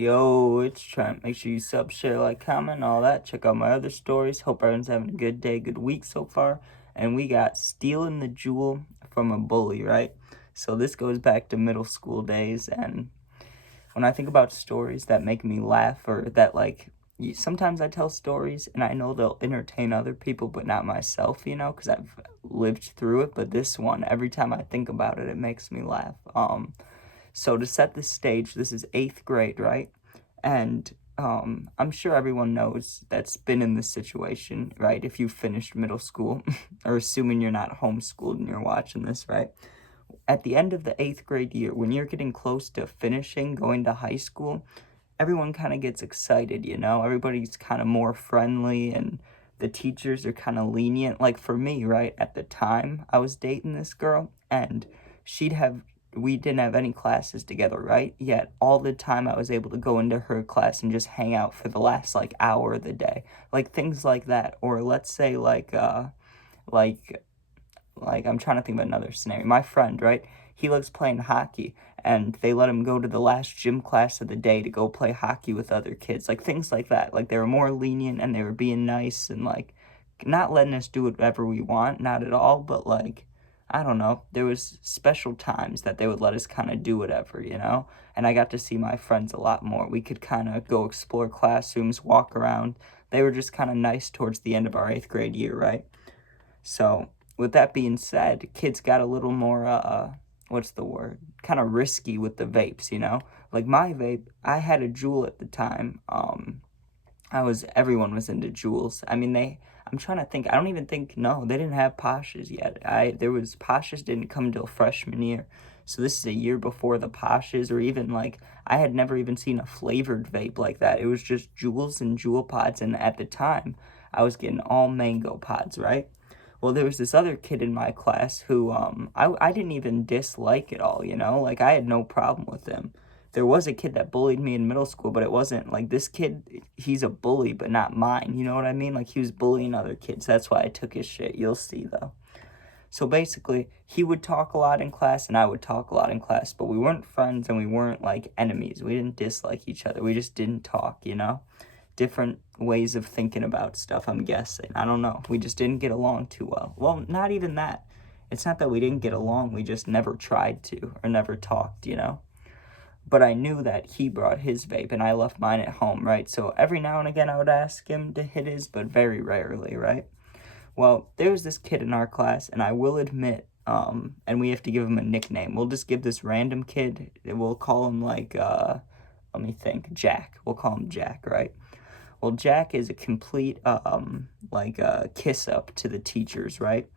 Yo, it's Trent. Make sure you sub, share, like, comment, all that. Check out my other stories. Hope everyone's having a good day, good week so far. And we got stealing the Juul from a bully, right? So this goes back to middle school days. And when I think about stories that make me laugh or that, sometimes I tell stories and I know they'll entertain other people, but not myself, because I've lived through it. But this one, every time I think about it, it makes me laugh. So to set the stage, this is 8th grade, right? And I'm sure everyone knows that's been in this situation, right? If you finished middle school, or assuming you're not homeschooled and you're watching this, right? At the end of the 8th grade year, when you're getting close to finishing, going to high school, everyone kind of gets excited, Everybody's kind of more friendly and the teachers are kind of lenient. Like for me, right? At the time, I was dating this girl and we didn't have any classes together, right? Yet all the time I was able to go into her class and just hang out for the last hour of the day. Like things like that. Or let's say like I'm trying to think of another scenario. My friend, right? He loves playing hockey and they let him go to the last gym class of the day to go play hockey with other kids. Like things like that. Like they were more lenient and they were being nice and not letting us do whatever we want, not at all, but I don't know, there was special times that they would let us kind of do whatever, and I got to see my friends a lot more. We could kind of go explore classrooms, walk around. They were just kind of nice towards the end of our 8th grade year, right? So with that being said, kids got a little more, what's the word, kind of risky with the vapes, like my vape, I had a Juul at the time. Everyone was into Juuls. I mean, I'm trying to think. I don't even think, no, they didn't have Pasha's yet. Pasha's didn't come until freshman year. So this is a year before the Pasha's, or even I had never even seen a flavored vape like that. It was just Juuls and Juul pods. And at the time, I was getting all mango pods, right? Well, there was this other kid in my class who, I didn't even dislike at all, I had no problem with him. There was a kid that bullied me in middle school, but it wasn't this kid, he's a bully, but not mine. You know what I mean? He was bullying other kids. That's why I took his shit. You'll see, though. So basically, he would talk a lot in class and I would talk a lot in class, but we weren't friends and we weren't enemies. We didn't dislike each other. We just didn't talk, Different ways of thinking about stuff, I'm guessing. I don't know. We just didn't get along too well. Well, not even that. It's not that we didn't get along. We just never tried to or never talked, But I knew that he brought his vape and I left mine at home, right? So every now and again I would ask him to hit his, but very rarely, right? Well, there was this kid in our class, and I will admit, and we have to give him a nickname. We'll just give this random kid, we'll call him let me think, Jack. We'll call him Jack, right? Well, Jack is a complete, kiss up to the teachers, right?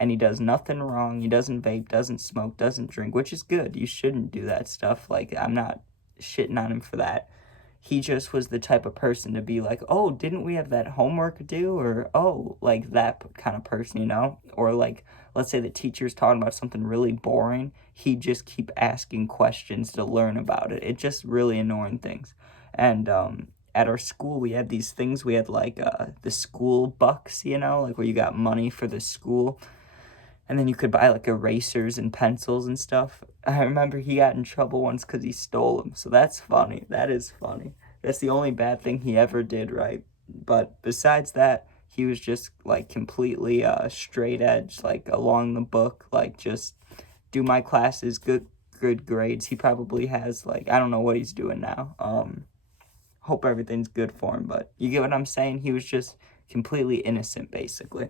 And he does nothing wrong. He doesn't vape, doesn't smoke, doesn't drink, which is good. You shouldn't do that stuff. I'm not shitting on him for that. He just was the type of person to be like, oh, didn't we have that homework due? Or, oh, that kind of person, Or let's say the teacher's talking about something really boring. He'd just keep asking questions to learn about it. It just really annoying things. And, at our school, we had these things. We had the school bucks, where you got money for the school. And then you could buy erasers and pencils and stuff. I remember he got in trouble once because he stole them. So that's funny. That is funny. That's the only bad thing he ever did, right? But besides that, he was just completely straight edge, along the book, just do my classes, good grades. He probably has I don't know what he's doing now. Hope everything's good for him, but you get what I'm saying? He was just completely innocent, basically.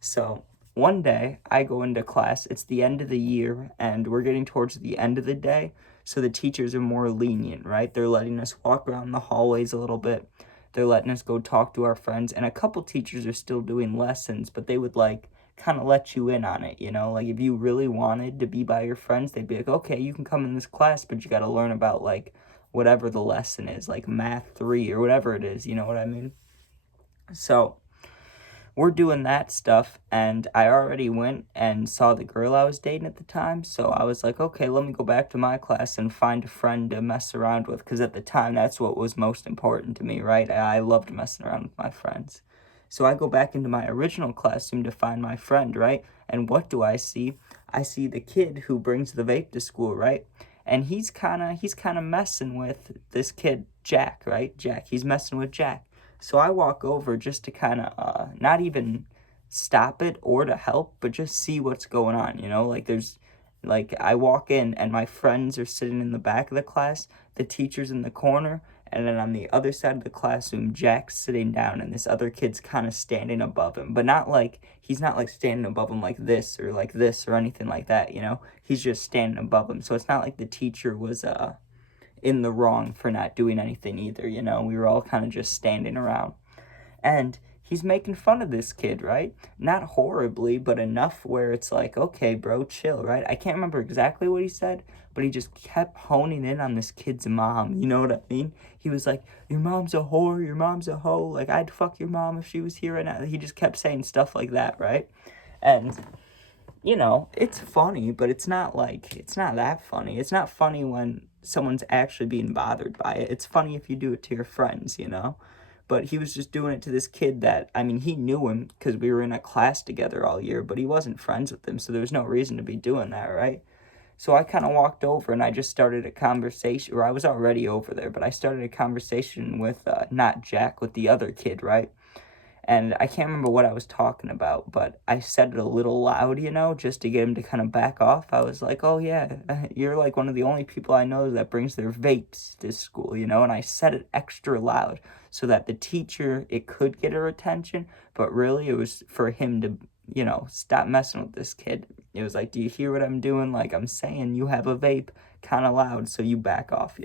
So one day I go into class, it's the end of the year, and we're getting towards the end of the day, so the teachers are more lenient, right? They're letting us walk around the hallways a little bit. They're letting us go talk to our friends, and a couple teachers are still doing lessons, but they would kind of let you in on it, if you really wanted to be by your friends, they'd be like, okay, you can come in this class, but you got to learn about whatever the lesson is, math 3 or whatever it is, you know what I mean? So we're doing that stuff, and I already went and saw the girl I was dating at the time, so I was like, okay, let me go back to my class and find a friend to mess around with, because at the time, that's what was most important to me, right? I loved messing around with my friends. So I go back into my original classroom to find my friend, right? And what do I see? I see the kid who brings the vape to school, right? and he's kind of messing with this kid Jack, right? Jack, he's messing with Jack. So I walk over just to kind of not even stop it or to help, but just see what's going on, like there's like I walk in and my friends are sitting in the back of the class, the teacher's in the corner, and then on the other side of the classroom, Jack's sitting down and this other kid's kind of standing above him, but not like he's not like standing above him like this or anything like that, He's just standing above him. So it's not like the teacher was in the wrong for not doing anything either, We were all kind of just standing around. And he's making fun of this kid, right? Not horribly, but enough where it's like, okay, bro, chill, right? I can't remember exactly what he said, but he just kept honing in on this kid's mom. You know what I mean? He was like, your mom's a whore, your mom's a hoe. Like, I'd fuck your mom if she was here right now. He just kept saying stuff like that, right? And, it's funny, but it's not that funny. It's not funny when someone's actually being bothered by it. It's funny if you do it to your friends, But he was just doing it to this kid that, I mean, he knew him because we were in a class together all year, but he wasn't friends with him, so there was no reason to be doing that, right? So I kind of walked over and I just started a conversation, or I was already over there, but I started a conversation with, not Jack, with the other kid, right? And I can't remember what I was talking about, but I said it a little loud, just to get him to kind of back off. I was like, oh yeah, you're like one of the only people I know that brings their vapes to school, and I said it extra loud so that the teacher, it could get her attention, but really it was for him to, stop messing with this kid. It was like, do you hear what I'm doing? Like, I'm saying you have a vape kind of loud, so you back off,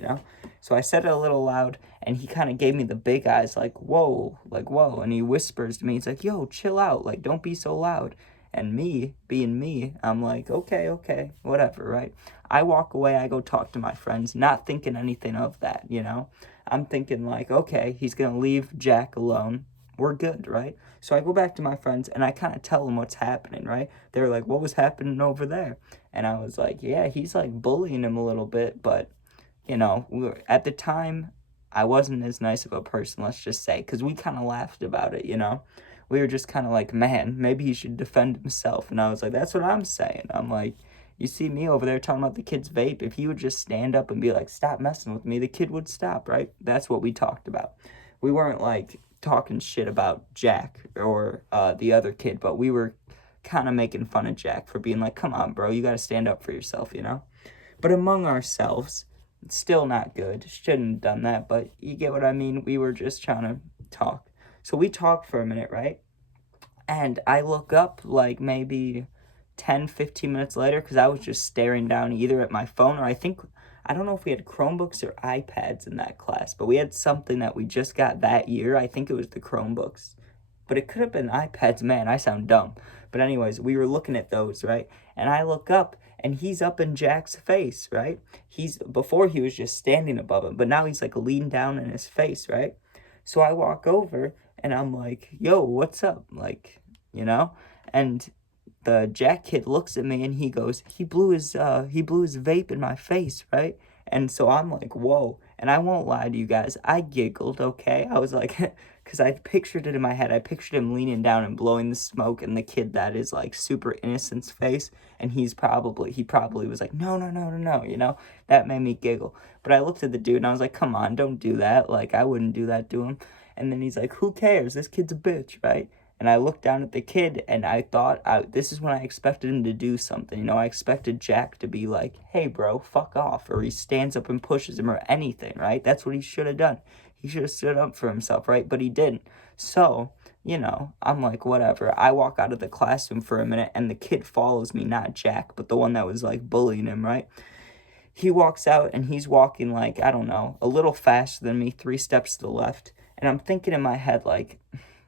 So I said it a little loud, and he kind of gave me the big eyes, like, whoa, and he whispers to me, he's like, yo, chill out, like, don't be so loud. And me, being me, I'm like, okay, whatever, right? I walk away, I go talk to my friends, not thinking anything of that, I'm thinking like, okay, he's gonna leave Jack alone, we're good, right? So I go back to my friends, and I kind of tell them what's happening, right? They're like, what was happening over there? And I was like, yeah, he's like bullying him a little bit, but, at the time, I wasn't as nice of a person, let's just say, because we kind of laughed about it, We were just kind of like, man, maybe he should defend himself. And I was like, that's what I'm saying. I'm like, you see me over there talking about the kid's vape. If he would just stand up and be like, stop messing with me, the kid would stop, right? That's what we talked about. We weren't like talking shit about Jack or the other kid, but we were kind of making fun of Jack for being like, come on, bro, you got to stand up for yourself, But among ourselves, it's still not good. Shouldn't have done that, but you get what I mean? We were just trying to talk. So we talked for a minute, right? And I look up like maybe 10, 15 minutes later because I was just staring down either at my phone or I don't know if we had Chromebooks or iPads in that class, but we had something that we just got that year. I think it was the Chromebooks, but it could have been iPads. Man, I sound dumb. But anyways, we were looking at those, right? And I look up and he's up in Jack's face, right? Before he was just standing above him, but now he's like leaned down in his face, right? So I walk over and I'm like, yo, what's up? Like, and the Jack kid looks at me and he goes, he blew his vape in my face, right? And so I'm like, whoa. And I won't lie to you guys, I giggled, okay? I was like, because I pictured it in my head. I pictured him leaning down and blowing the smoke in the kid that is like super innocent's face. And he probably was like, no, that made me giggle. But I looked at the dude and I was like, come on, don't do that. Like, I wouldn't do that to him. And then he's like, who cares? This kid's a bitch, right? And I looked down at the kid and I thought, this is when I expected him to do something. I expected Jack to be like, hey, bro, fuck off. Or he stands up and pushes him or anything, right? That's what he should have done. He should have stood up for himself, right? But he didn't. So, I'm like, whatever. I walk out of the classroom for a minute and the kid follows me, not Jack, but the one that was like bullying him, right? He walks out and he's walking like, I don't know, a little faster than me, 3 steps to the left. And I'm thinking in my head, like,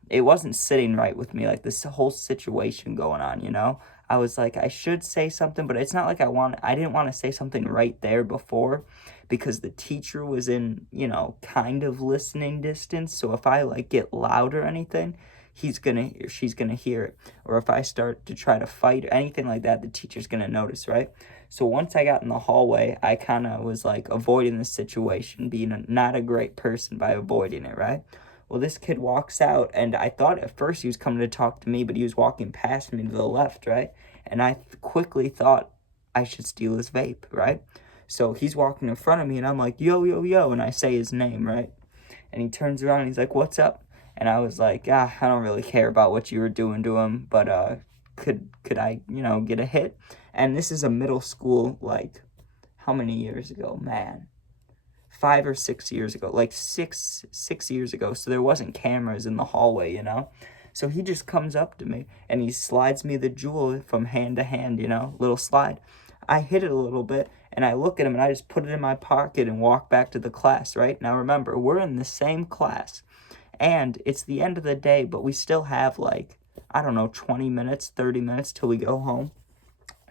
it wasn't sitting right with me, like this whole situation going on, I was like, I should say something, but it's not like I didn't want to say something right there before because the teacher was in, kind of listening distance. So if I like get loud or anything, she's gonna hear it. Or if I start to try to fight or anything like that, the teacher's gonna notice, right? So once I got in the hallway, I kind of was like avoiding the situation, being not a great person by avoiding it, right? Well, this kid walks out, and I thought at first he was coming to talk to me, but he was walking past me to the left, right? And I quickly thought I should steal his vape, right? So he's walking in front of me, and I'm like, yo, yo, yo, and I say his name, right? And he turns around, and he's like, what's up? And I was like, I don't really care about what you were doing to him, but could I, get a hit? And this is a middle school, like, how many years ago, man? 5 or 6 years ago, like six years ago. So there wasn't cameras in the hallway. So he just comes up to me and he slides me the Juul from hand to hand, little slide. I hit it a little bit and I look at him and I just put it in my pocket and walk back to the class, right? Now remember, we're in the same class and it's the end of the day, but we still have like, I don't know, 20 minutes, 30 minutes till we go home.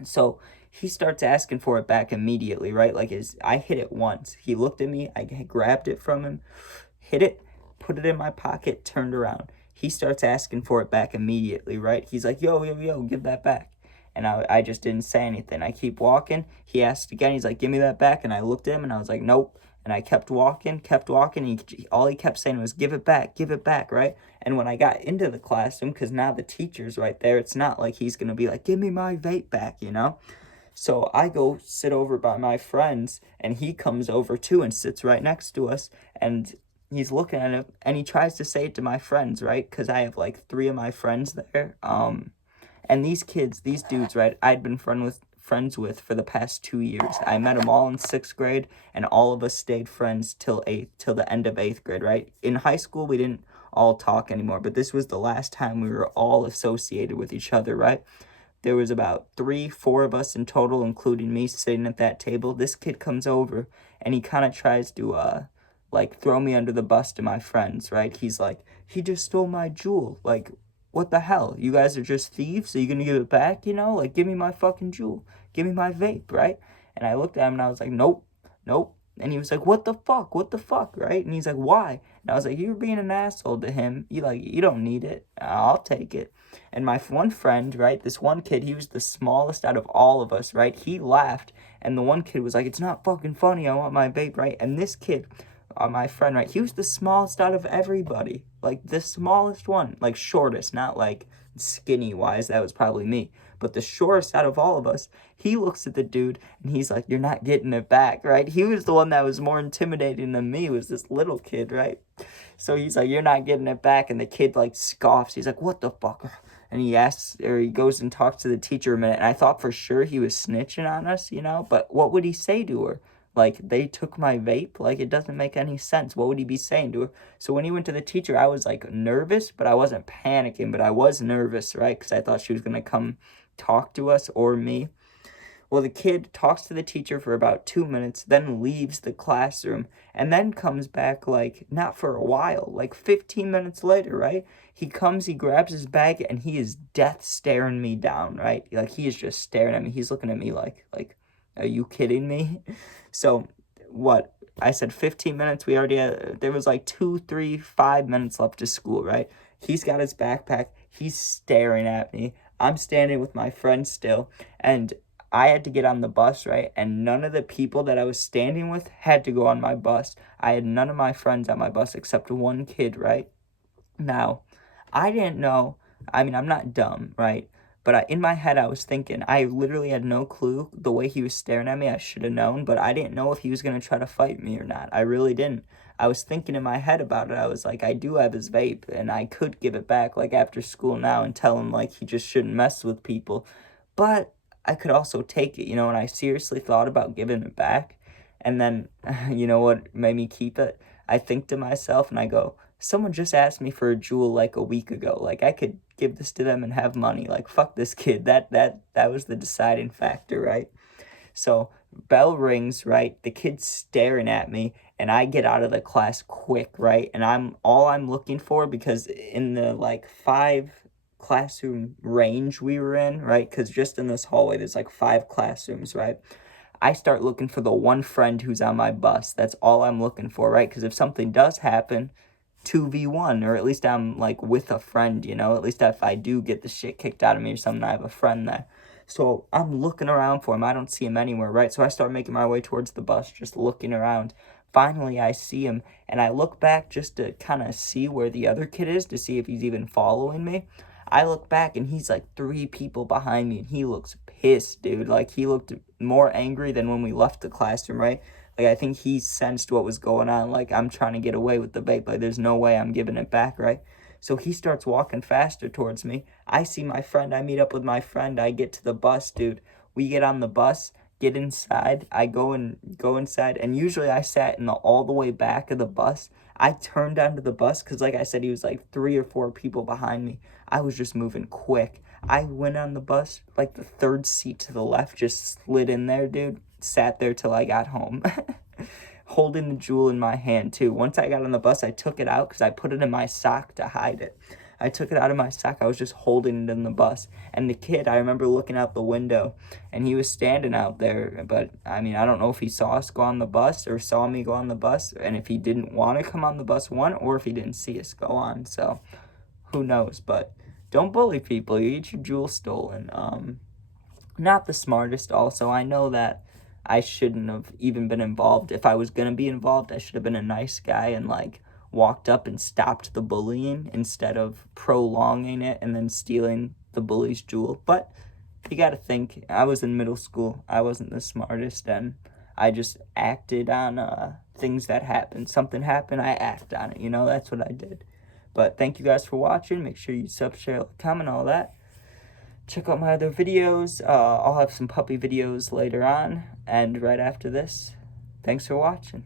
So he starts asking for it back immediately, right? Like I hit it once. He looked at me, I grabbed it from him, hit it, put it in my pocket, turned around. He starts asking for it back immediately, right? He's like, yo, yo, yo, give that back. And I just didn't say anything. I keep walking. He asked again. He's like, give me that back. And I looked at him and I was like, nope. And I kept walking. All he kept saying was, give it back, right? And when I got into the classroom, because now the teacher's right there, it's not like he's going to be like, give me my vape back. So I go sit over by my friends, and he comes over too and sits right next to us, and he's looking at it, and he tries to say it to my friends, right? Because I have like 3 of my friends there. And these dudes, right, I'd been friends with for the past 2 years. I met them all in 6th grade, and all of us stayed friends till the end of 8th grade, right? In high school, we didn't all talk anymore, but this was the last time we were all associated with each other, right? There was about 3, 4 of us in total, including me, sitting at that table. This kid comes over, and he kind of tries to, like, throw me under the bus to my friends, right? He's like, he just stole my Juul. Like, what the hell? You guys are just thieves? Are you gonna give it back, Like, give me my fucking Juul. Give me my vape, right? And I looked at him, and I was like, nope, nope. And he was like, what the fuck, right? And he's like, why? And I was like, you're being an asshole to him. You don't need it. I'll take it. And my one friend, right, this one kid, he was the smallest out of all of us, right? He laughed, and the one kid was like, it's not fucking funny, I want my vape, right? And this kid, my friend, right, he was the smallest out of everybody. Like, the smallest one. Like, shortest, not like skinny-wise, that was probably me. But the shortest out of all of us, he looks at the dude, and he's like, you're not getting it back, right? He was the one that was more intimidating than me, was this little kid, right? So he's like, you're not getting it back, and the kid, like, scoffs. He's like, what the fuck? And he goes and talks to the teacher a minute, and I thought for sure he was snitching on us, but what would he say to her? Like, they took my vape? Like, it doesn't make any sense. What would he be saying to her? So when he went to the teacher, I was, like, nervous, but I wasn't panicking, but I was nervous, right? Because I thought she was going to come talk to us or me. Well, the kid talks to the teacher for about 2 minutes, then leaves the classroom, and then comes back, like, not for a while, like 15 minutes later, right? He comes, he grabs his bag, and he is death staring me down, right? Like, he is just staring at me. He's looking at me like, are you kidding me? So, what? I said 15 minutes. We already had, there was like 2, 3, 5 minutes left to school, right? He's got his backpack. He's staring at me. I'm standing with my friend still, and I had to get on the bus, right? And none of the people that I was standing with had to go on my bus. I had none of my friends on my bus except one kid, right? Now, I didn't know. I mean, I'm not dumb, right? But in my head, I was thinking, I literally had no clue. The way he was staring at me, I should have known, but I didn't know if he was going to try to fight me or not. I really didn't. I was thinking in my head about it. I was like, I do have his vape, and I could give it back, like, after school now and tell him, like, he just shouldn't mess with people. But I could also take it, and I seriously thought about giving it back. And then, you know what made me keep it? I think to myself, and I go, someone just asked me for a Juul like a week ago. Like, I could give this to them and have money. Like, fuck this kid. That was the deciding factor, right? So bell rings, right? The kid's staring at me, and I get out of the class quick, right? And I'm looking for, because in the like 5 classroom range we were in, right? Because just in this hallway there's like 5 classrooms, right? I start looking for the one friend who's on my bus. That's all I'm looking for, right? Because if something does happen, 2v1, or at least I'm like with a friend, at least if I do get the shit kicked out of me or something, I have a friend there. So I'm looking around for him. I don't see him anywhere, right? So I start making my way towards the bus, just looking around. Finally, I see him, and I look back just to kind of see where the other kid is, to see if he's even following me. I look back, and he's like 3 people behind me, and he looks pissed, dude. Like, he looked more angry than when we left the classroom, right? Like, I think he sensed what was going on. Like, I'm trying to get away with the vape. Like, there's no way I'm giving it back, right? So he starts walking faster towards me. I see my friend. I meet up with my friend. I get to the bus, dude. We get on the bus, get inside. I go inside, and usually I sat in the all the way back of the bus. I turned onto the bus because, like I said, he was like 3 or 4 people behind me. I was just moving quick. I went on the bus, like the third seat to the left, just slid in there, dude. Sat there till I got home. Holding the Juul in my hand, too. Once I got on the bus, I took it out because I put it in my sock to hide it. I took it out of my sock. I was just holding it in the bus. And the kid, I remember looking out the window, and he was standing out there. But, I mean, I don't know if he saw us go on the bus or saw me go on the bus, and if he didn't want to come on the bus, or if he didn't see us go on. So, who knows? But don't bully people. You get your Juul stolen. Not the smartest also. I know that I shouldn't have even been involved. If I was going to be involved, I should have been a nice guy and, like, walked up and stopped the bullying instead of prolonging it and then stealing the bully's Juul. But you got to think, I was in middle school. I wasn't the smartest, and I just acted on things that happened. Something happened, I act on it. You know, that's what I did. But thank you guys for watching. Make sure you sub, share, comment, all that. Check out my other videos. I'll have some puppy videos later on and right after this. Thanks for watching.